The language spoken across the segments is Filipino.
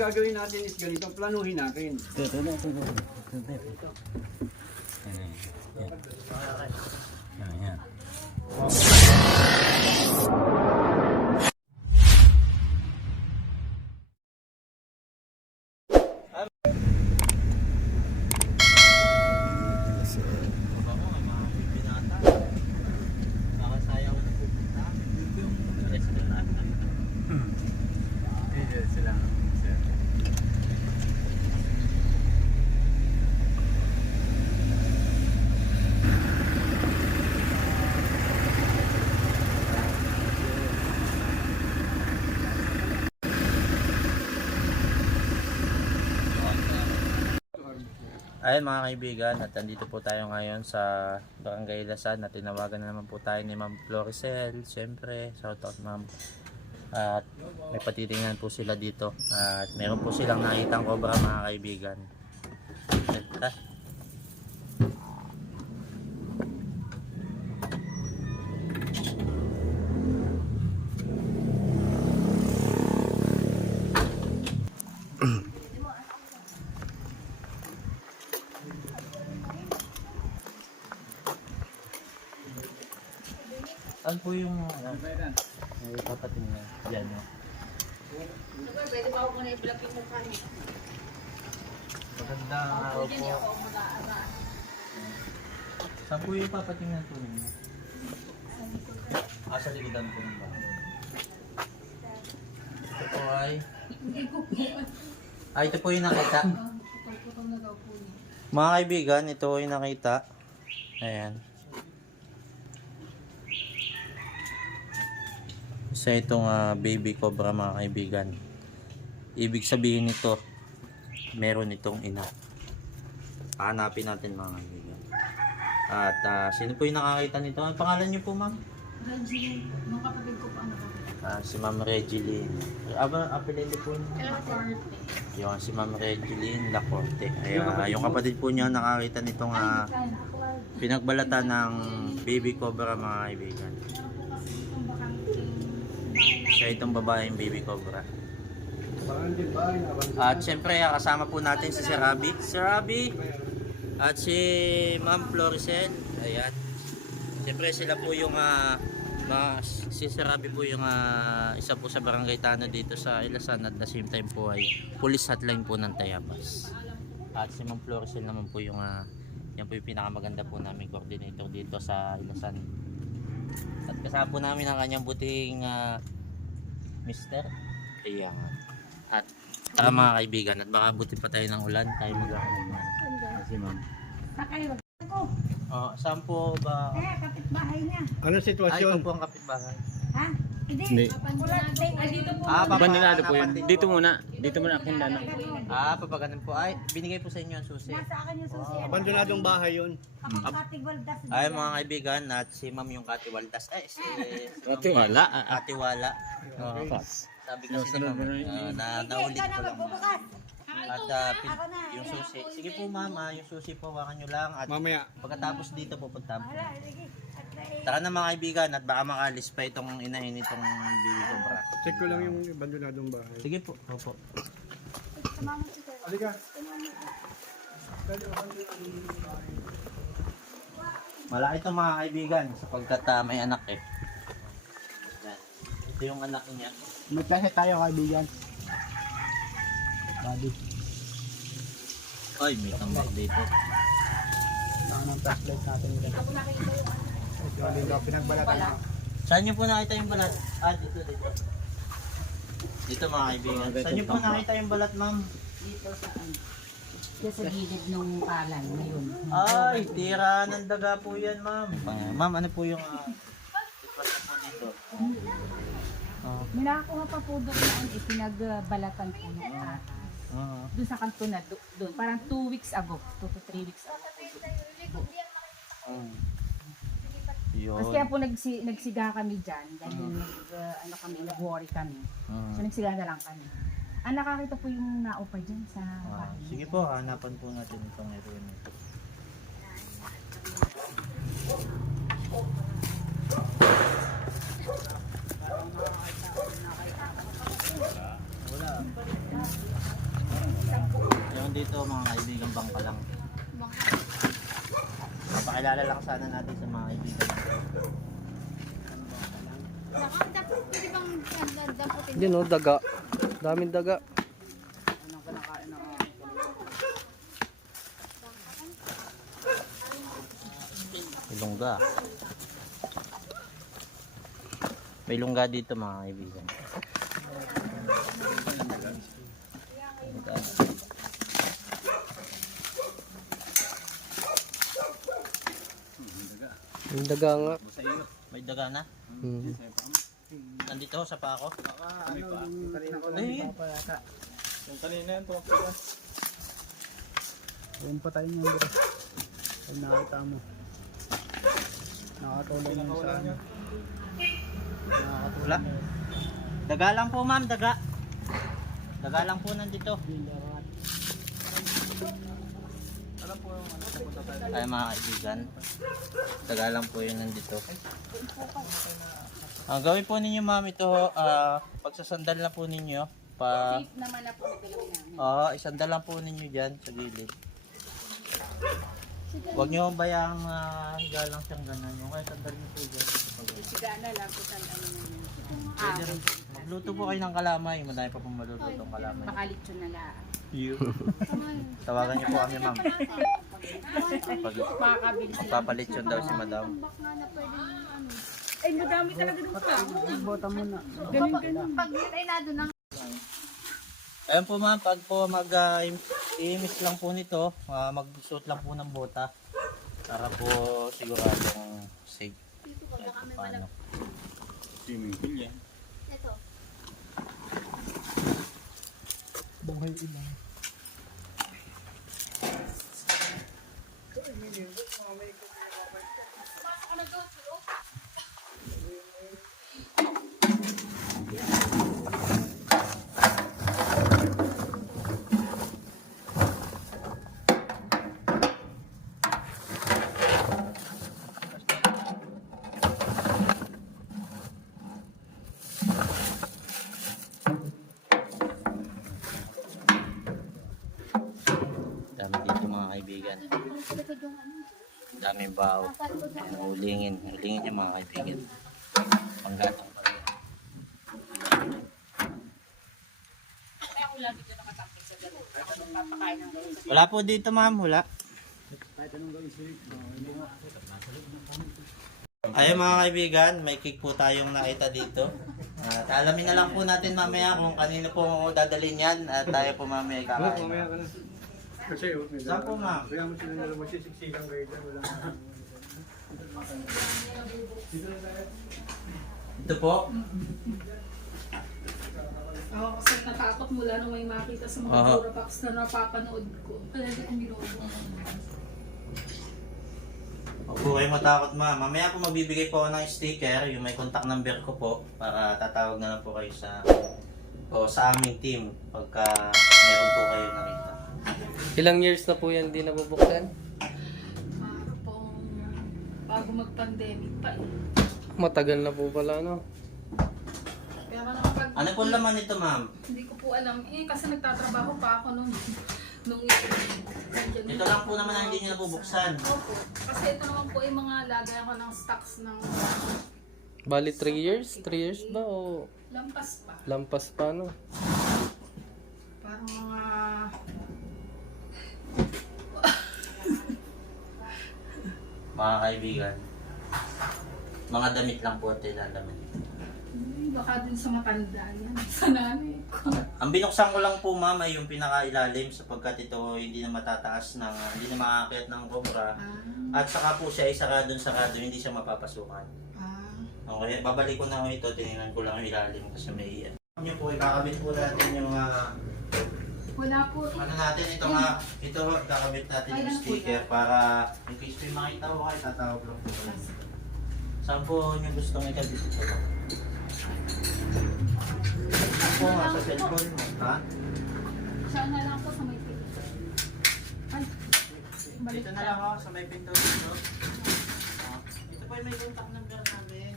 gagawin natin is ganito, planuhin natin. Yan. Ayun mga kaibigan, at nandito po tayo ngayon sa Barangay Lasan at tinawagan na naman po tayo ni Ma'am Floricel. Siyempre, shout out ma'am. At may patitingnan po sila dito at meron po silang nakitang cobra mga kaibigan. Saan po yung papatingin yan no? Pwede ba ako muna i-vlog yung mukha niya? Magandang araw po. Saan po yung papatingin po ninyo? Sa likodan po ng bahay. Ito po ay ito po yung nakita. Mga kaibigan, ito yung nakita. Ayan. Isa itong baby cobra mga kaibigan. Ibig sabihin nito, meron itong ina. Hanapin natin mga kaibigan. At sino po yung nakakita nito? Ang pangalan niyo po ma'am? Reggie, mga kapatid ko pa ano. Si Ma'am Regeline. Apelido po niyo? Yung si Ma'am Regeline Lacorte. Yung kapatid po niya nakakita nitong pinagbalatan ng baby cobra mga kaibigan. Siya itong babaeng baby cobra. At syempre kasama po natin si Sir Rabi. Sir Rabi at si Ma'am Floricel. Ayan. Syempre sila po yung si Sir Rabi po yung isa po sa barangay Tano dito sa Ilasan at the same time po ay police hotline po ng Tayabas. At si Ma'am Floricel naman po yung yan po yung pinakamaganda po namin coordinator dito sa Ilasan. At kasama po namin ang kanyang buting Mister. Ayan. At tara mga kaibigan, at baka buti pa tayo ng ulan, tayo mag-aaral. Kasi ma'am. Saan po ba? Kapitbahay niya. Anong sitwasyon? Ay, po ang kapitbahay. Ha? Hindi. Dito po. Abandonado po yun. Dito muna. Dito muna akin na. Papaganan po. Ay, binigay po sa inyo ang susi. Nasa akin yung susi. Abandonadong bahay yun. Ako Katiwaldas. Ay, mga kaibigan, at si ma'am yung Katiwaldas. Ay, si Wala. Katiwala. Sabi kasi ni ma'am, naulit ko lang. At yung susi. Sige po ma'am, yung susi po, hawakan nyo lang. At Mamaya. pagkatapos dito pupunta po. Tara na mga kaibigan, at baka makalis pa itong inahin itong baby cobra. Check ko lang yung abandonadong bahay. Sige po, opo. Halika. Malaki ito mga kaibigan sapagkat may anak eh. Yan. Ito yung anak niya. Magklase tayo kaibigan. Body. Ay, may tambay dito. Saan ang flashlight natin? Ito yung pinagbalatan mo. Saan nyo po nakita yung balat? Dito. Dito mga kaibigan. Saan nyo po nakita yung balat ma'am? Dito saan? Dito sa gilid ng palan ngayon. Ay, tira ng daga po yan ma'am. Ma'am, ano po yung sitwasyon po dito? May nakakuha pa po doon na pinagbalatan po ng doon sa kanto na doon. Parang 2 weeks ago. 2 to 3 weeks ago. Yun. Mas kaya po nagsiga kami dyan dahil nag-worry kami. So nagsiga na lang kami. Nakakita po yung naupa dyan sa bahay. Sige po, hanapan po natin itong heroin. Wala. nandito mga kaibigan bangka lang. Papakilala lang sana natin sa mga kaibigan. Pwede bang damputin? Yun o, daga. Daming daga. Anong kinakain na May lungga. May lungga dito mga kaibigan. Lungga. Yung daga nga. May daga na. Hmm. Nandito sa pa ako. yung kanina ko lang yung papa yata. Yung kanina yan, tumakbo. Ayun pa tayo niyan bro. Pag nakita mo. Nakatulong yun sa ano. Wala. Daga lang po ma'am, daga. Daga lang po nandito. Ay mga kaibigan. Daga lang po yun nandito. Gawin po ninyo ma'am ito, pagsasandal na po ninyo. Safe naman na po na dalawin namin. Isandal lang po ninyo dyan sa gilid. Huwag nyo bayang higa lang siyang ganun. Yung kaya sandal nyo po dyan. Sigaan na lang kung saan ano na yun. Pwede rin. Magluto po kayo ng kalamay. Madami pa pong malulutong kalamay. Makalitsyon na lang. Tawagan niyo po kami ma'am. Pag Makakabilis lang. papalitsyon daw si madam. Ay, madami talaga doon pa. Bota mo na. Ganun. Pag yun ay nado ng Ayun po ma'am, pag po mag-iimis lang po nito, magsuot lang po ng bota. Para po siguradong safe. Paano? Swimming pool yan. ito. Buhay ilang. Dami dito mga kaibigan. Daming bao. Ayan, hulingin. Hulingin yung mga kaibigan. Panggatong pa rin. Kaya ako lagi dyan nakatampil sa dalawa. Papakain ng gawin. Wala po dito ma'am, wala. Ayun mga kaibigan, may cake po tayong nakita dito. At alamin na lang po natin mamaya kung kanino po dadalhin yan at tayo po mamaya kakain. Kasi Saan po ma'am? kaya mo sila nila masisiksikan kayo dyan. Wala Ito po. Ako kasi natakot mula nung may makita sa mga Aha. Durabox na napapanood ko. Talaga kong binubo. Huwag po kayo matakot ma'am. Mamaya po magbibigay po ako ng sticker, yung may contact number ko po, para tatawag na lang po kayo sa aming team pagka meron po kayo nakita. Ilang years na po yan di nabubuksan? Pong bago mag-pandemic pa eh. Matagal na po pala, no? Pero naman pag Ano po laman nito ma'am? hindi ko po alam eh kasi nagtatrabaho pa ako nung nandiyan. Ito lang po naman ang hindi nyo nabubuksan. Opo. Kasi ito naman po yung mga lagay ako ng stocks ng Bali 3 years? 3 years ba o lampas pa. lampas pa, no? Parang mga Mga kaibigan, mga damit lang po ito ilalagay. baka din sa matanda yan. Sa nanay ko. Ang binuksan ko lang po ma'am ay yung pinakailalim sapagkat ito hindi na matataas ng, hindi na makakit ng cobra. At saka po siya ay sarado, hindi siya mapapasukan. Okay, babalik ko na ako ito, tinignan ko lang yung ilalim kasi may iyan. Nyo po, ikakabit po natin yung Wala po. ano natin, ito kakabit natin yung sticker para in case may makita ko kayo, tatawag lang po kayo. Saan po nyo gustong ikabit ito? Ako nga sa cellphone mo, ha? Saan na lang po sa may pinto. Ay, balik Dito na lang ako sa may pinto dito. Ito po yung may contact number namin.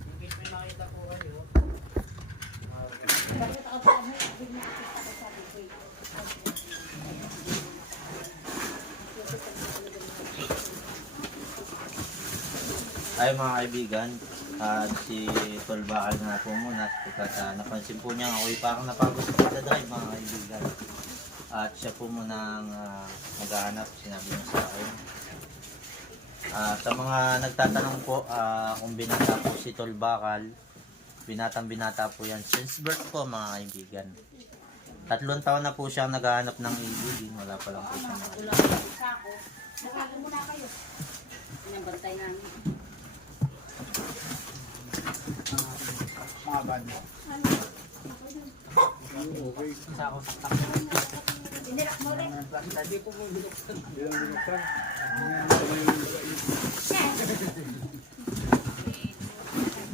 In case may makita po kayo. Ay mga kaibigan, at si Tol Bakal na po muna at napansin po niya ako'y parang napagod sa pagdadrive mga kaibigan. At siya po muna ang maghahanap, sinabi niya sa akin. Sa mga nagtatanong po kung binata po si Tol Bakal, binatang-binata po yan. Since birth po mga kaibigan. 3 taon na po siya naghahanap ng ibigin. Wala pa lang po siya. Ulang po sa ako. Nakalo muna kayo. Pinabantay namin. Mga bad. Dinirak mo rin. Hindi ko mo binuksan. Hindi lang binuksan.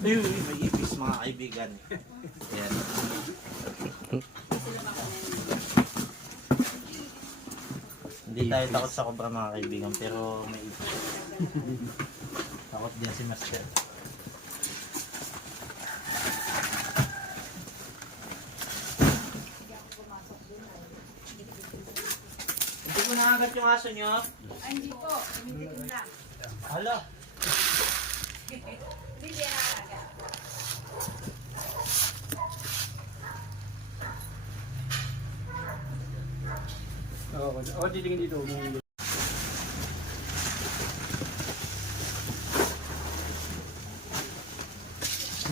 Ayun, may ipis mga kaibigan. Yan. Hindi tayo takot sa kobra mga kaibigan, pero may ipis. Takot din si Master. Hindi ko nakagat yung aso nyo. Ay, hindi po. Tumitigil lang. Hala. Hindi nakakaga. Oo, titingin dito.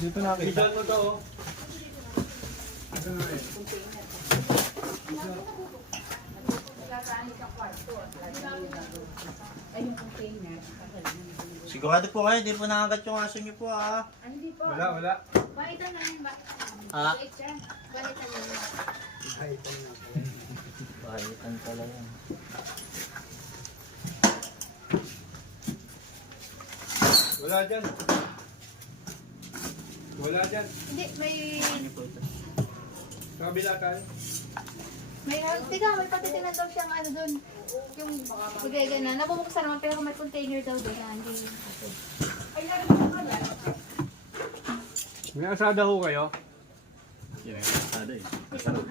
Dito na kita. Dito mo to. Ito na eh. Nagkakaanit ang kwarto. Ay, yung container. Sigurado po kayo, di po nakagat yung aso nyo po ah. Hindi po. Wala. Bahitan na yan. Ah? Wait siya. Bahitan na yan. Bahitan pala yan. Wala dyan. Wala dyan. Hindi, may... Ano po ito? Sa kabila tayo. Teka, may patitingnan daw siyang ano doon. Yung bigay na. Nabubuksan naman pero may container daw doon. Hindi. May asada ho kayo? Yan ang kasada eh. Masarap.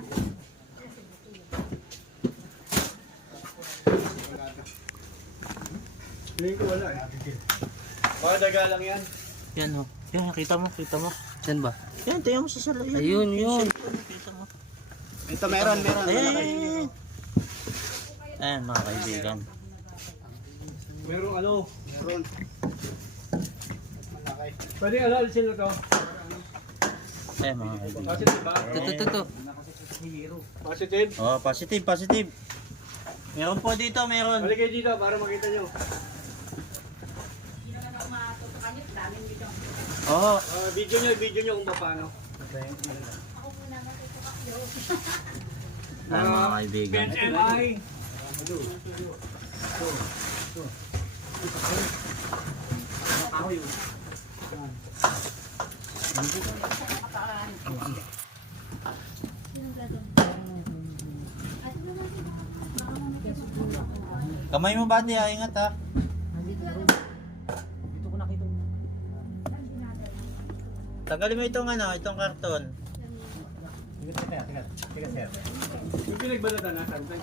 Hindi ko wala eh. Baka daga lang yan. Yan o. Yan, kita mo. Saan ba? Yan, tayo mo sa sala. Ayun, yun. Kita mo. Ito meron. Ayan. Ayan mga kaibigan. Meron ano? Meron. Pwede alisin na to. Ayan mga kaibigan. Positive ba? Ito. Positive? Oh, positive. Meron po dito, meron. Balik kayo dito para makita nyo. Oh, Video nyo kung paano. ayan mga kaibigan. BNI. Kamay mo ba niya? Ingat ha. Tanggalin mo itong itong karton. Yung pinagbalatan na, sabi ba?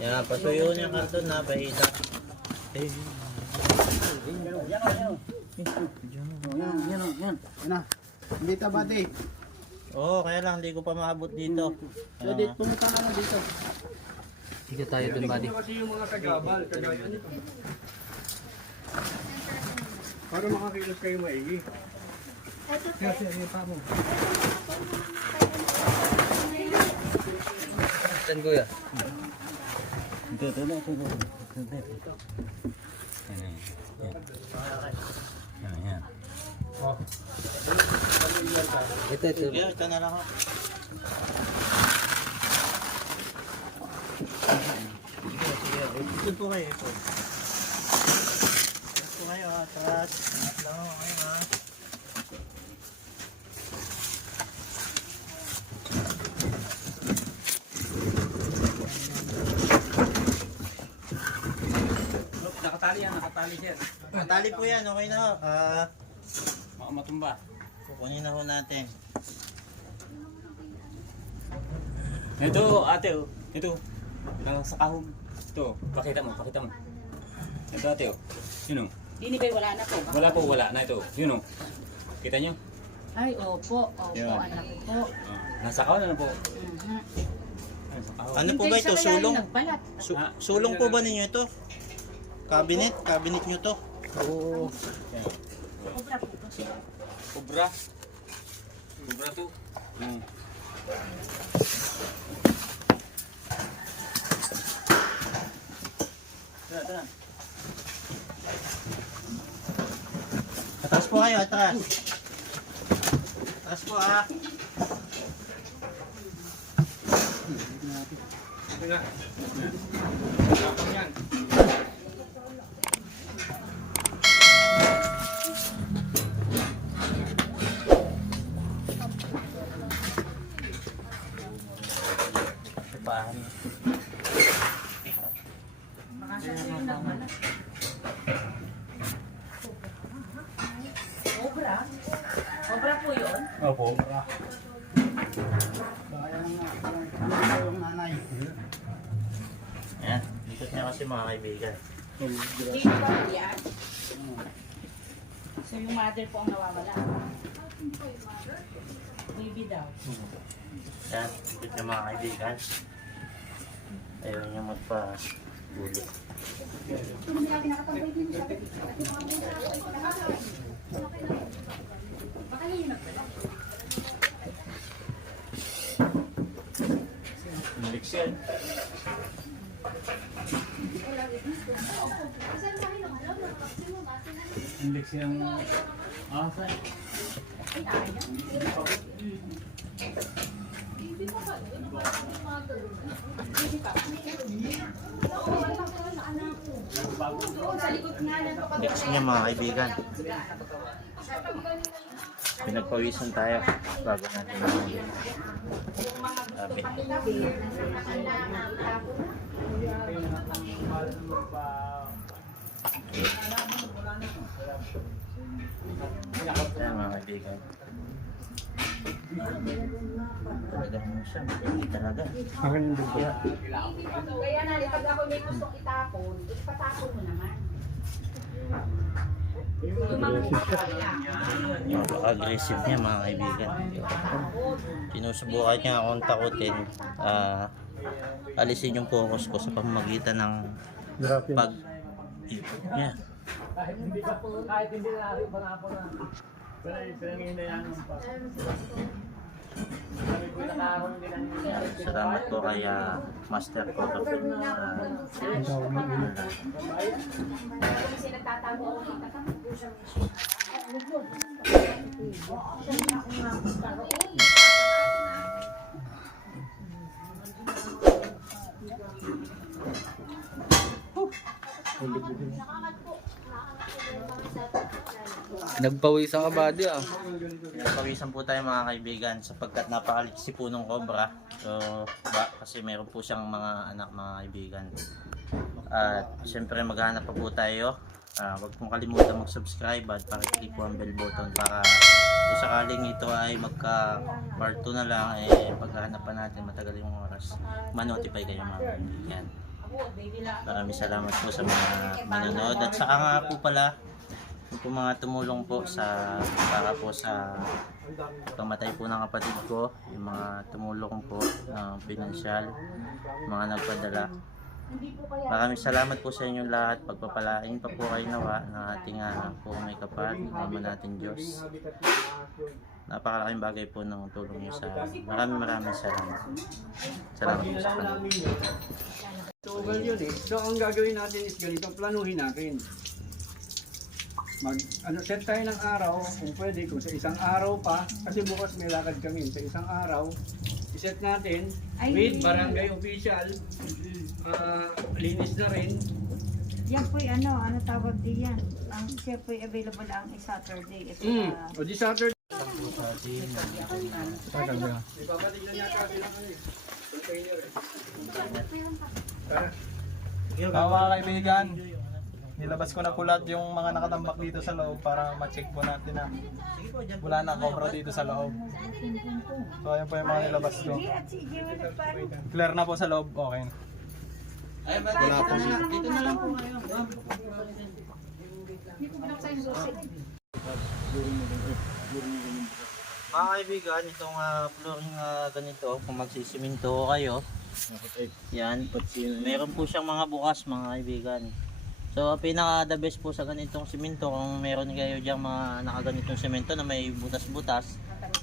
Yan, pasuyo yung karton na, pahita. Yan na. Dito ba, Dave? Oo, kaya lang, hindi ko pa maabot dito. Pumunta ka na dito. Dito tayo dun, buddy. Kasi yung mga kagabal, kagaya nito. Para makakilos kayo maigi. Kasi ano pa mo? Saan, kuya? Ito. Sige, ito na lang ako. Sige. Ito po kayo, ito. Ito po kayo, atras. Ingat lang ako kayo, ha. Nakatali siya. Matali po yan, okay na ho. Baka matumba. Kukunin na ho natin. Ito, ate oh. Ito. Sa kahog. Ito, pakita mo. Ito ate oh. Yun oh. Ini ba'y wala na po? Wala po, wala na ito. Yun o. Kita nyo? Ay, opo. Opo, Yeah. anak ko po. Nasa kawan na po. Mhm. Nasa kawan. Ano po Hindi ba siya ito? kaya Sulong? yung nagbalat. Sulong po ba ninyo ito? Cabinet? Cabinet nyo to? Oo. Obra po ba siya? Kubra. Kubra to. Tara, tara. Atras po kayo, atras. Atras po ah. Paano? Baka siya yung nagbalat. Obra? Obra po yun? Opo. Kaya nga, yung nanay. Ayan, likot niya kasi mga kaibigan. Hindi ba po yan? So yung mother po ang nawawala. Baby daw. Ayan, likot niya mga kaibigan. Ayaw niya magpa-gulit. Naliksyan. Naliksyan. Asa? Next niya mga kaibigan. Pinagpawisan tayo bago natin mahuli. Sabi. Ayan mga kaibigan. Talaga mo siya. Hindi talaga. Kaya, Kaya na, pag ako may gustong itapon, ipatapon mo naman. napaka-aggressive niya mga kaibigan. Sinusubukan niya akong takutin. Alisin yung focus ko sa pamamagitan ng pag-ikot niya. Salamat po kay Master Cotto. Nagpawisan ka ba di ah? Pawisan po tayo mga kaibigan sapagkat napakaliksi po ng cobra. So, kasi meron po siyang mga anak mga kaibigan. At syempre maghanap pa po tayo. Huwag pong kalimutan mag-subscribe at pakiclick po ang bell button para kung sakaling ito ay magka part 2 na lang, paghahanap pa natin matagal yung oras, ma-notify kayo mga kaibigan. Maraming salamat po sa mga manonood at saka nga po pala yung po mga tumulong po sa para po sa pamatay po ng kapatid ko, yung mga tumulong po ng pinansyal, mga nagpadala. Maraming salamat po sa inyong lahat. Pagpapalain pa po kayo nawa ng ating po may kapal, naman natin Diyos. Napakalaking bagay po ng tulong niyo sa amin. Maraming salamat. Salamat po sa kanila. So, yun eh. So, ang gagawin natin is ganito, planuhin natin. Set tayo ng araw, kung pwede, kung sa isang araw pa, kasi bukas may lakad kami, sa isang araw, iset natin with barangay official, linis na rin. Yan po'y ano tawag din yan. Ang siya po'y available ang Saturday. Ito O di Saturday. Mga kaibigan, nilabas ko na po lahat yung mga nakatambak dito sa loob para ma-check po natin na wala na cobra dito sa loob. So ayan po yung mga nilabas ko. Clear na po sa loob, okay. Wala po. Dito na lang po kayo. Hindi ko binuksan yung susi. Mga kaibigan, itong flooring ganito, kung magsisiminto kayo, yan, meron po siyang mga bukas mga kaibigan. So pinaka the best po sa ganitong simento, kung meron kayo diyang mga nakaganitong simento na may butas-butas,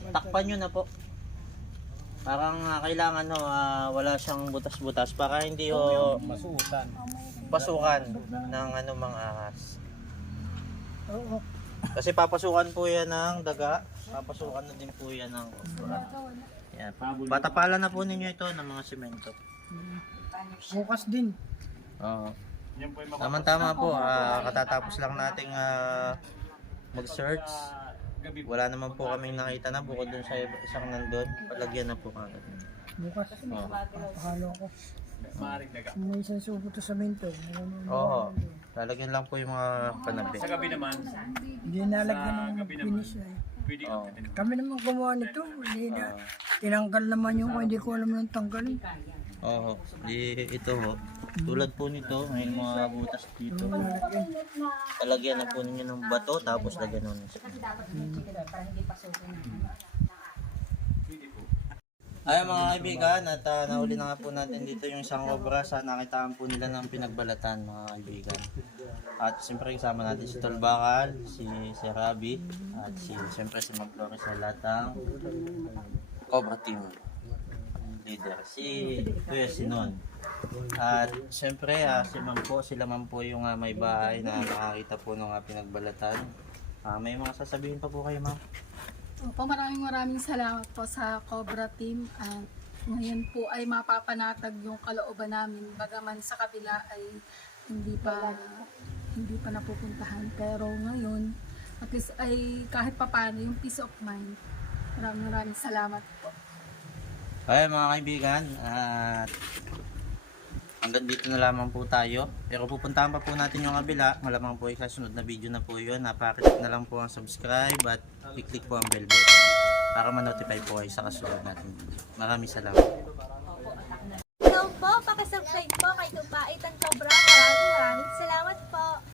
takpan nyo na po. Parang kailangan wala siyang butas-butas para hindi Masuutan. pasukan ng mga ahas. Kasi papasukan po yan ng daga, papasukan na din po yan ng obra. Yan. Patapalan na po ninyo ito ng mga simento. Bukas din. Oo. Tama-tama po, katatapos lang nating mag-search. Wala naman po kaming nakita na bukod dun sa isang nandun. Palagyan na po kagad. Bukas. Oo. Pakalo ko. May isang subo to sa mento. Oo. Lalagyan lang po yung mga panabi. Sa gabi naman, Hindi nalagyan ng finish eh. pwede Oo. Kami naman gumawa nito. Hindi na. Tinanggal naman yung hindi ko alam ng tanggalin. Oo. Ito ho. Tulad po nito, may mga butas dito. Talagyan na po ninyo ng bato tapos lagyan nun. Kasi dapat mag-check para hindi pasukin na. Ay mga kaibigan, at nahuli na nga po natin dito yung isang obra sa nakitaan po nila ng pinagbalatan mga kaibigan. At siyempre kasama natin si Tolbakal, si Rabi, at siyempre si Ma'am Flores sa lahat ng Cobra Team leader, si Kuya Sinon. At siyempre si Ma'am po, sila man po yung may bahay na nakakita po ng pinagbalatan. May mga sasabihin pa po kayo ma'am? Opo, maraming salamat po sa Cobra Team. At ngayon po ay mapapanatag yung kalooban namin. Bagaman sa kabila ay hindi pa napupuntahan. Pero ngayon, at least ay kahit papano yung peace of mind. Maraming salamat po. Ay mga kaibigan, at hanggang dito na lamang po tayo. Pero pupuntahan pa po natin yung kabila. Malamang po ikasunod na video na po yun. Napakit na lang po ang subscribe at i-click po ang bell button para ma-notify po kayo sa kasunod natin video. Maraming salamat. Hello po, pakisubscribe po kay Tupait ang Cobra. Maraming salamat po.